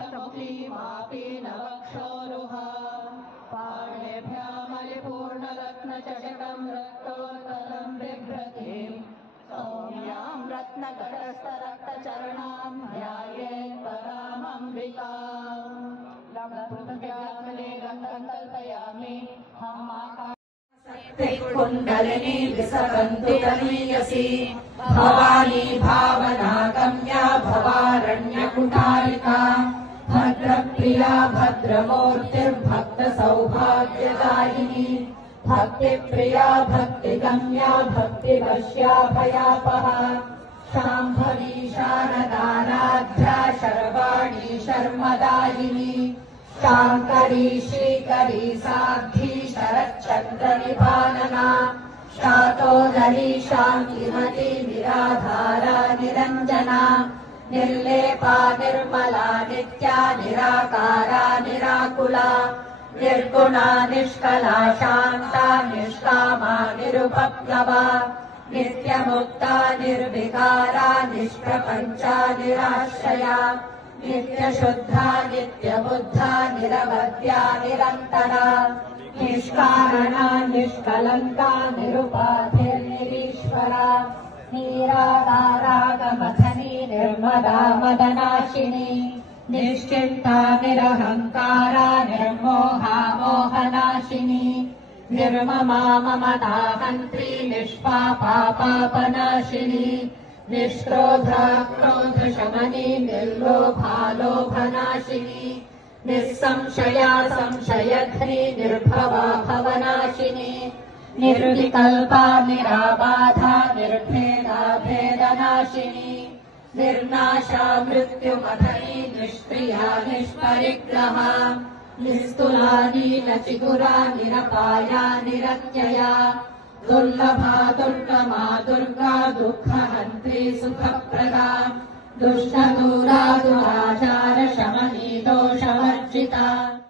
मुखीमापि नवक्षोरुहा पाणिभ्यामलिपूर्णरत्नचषकं रक्तोत्तलं बिभ्रतीं सौम्यां रत्नघटस्थरक्तचरणां ध्यायेत् परामम्बिकाम् कल्पयामि कुण्डलिनी विसरन्तु तनीयसी भवानी भावनागम्या भवारण्यकुटारिका भद्रप्रिया भद्रमूर्तिर्भक्तसौभाग्यदायिनी भक्तिप्रिया भक्तिगम्या भक्तिवश्या भयापहा शाम्भवी शारदाराध्या शर्वाणी शर्मदायिनी शाङ्करी श्रीकरी साध्वी शरच्चन्द्रनिभानना शातोदरी शान्तिमती निराधारा निरञ्जना निर्लेपा निर्मला नित्या निराकारा निराकुला निर्गुणा निष्कला शान्ता निष्कामा निरुपप्लवा नित्यमुक्ता निर्विकारा निष्प्रपञ्चा निराश्रया नित्यशुद्धा नित्यबुद्धा निरवध्या निरन्तरा निष्कारणा निष्कलङ्का निरुपाधिर्निरीश्वरा निराकारागमथनी निर्मदा मदनाशिनी निश्चिन्ता निरहङ्कारा निर्मोहा मोहनाशिनी निर्ममा ममता हन्त्री निष्पापा पापनाशिनी निष्क्रोधा क्रोधशमनी निर्लोभा लोभनाशिनी निस्संशया संशयध्री निर्भवा भवनाशिनी निर्विकल्पा निराबाधा निर्भेदा भेदनाशिनी निर्नाशा मृत्युमथनी निष्क्रिया निष्परिग्रहा निस्तुला नीलचिगुरा निरपाया निरत्यया दुर्लभा दुर्गमा दुर्गा दुःखहन्त्री सुखप्रदा दुष्टदूरा दुराचार शमनी दोषवर्जिता।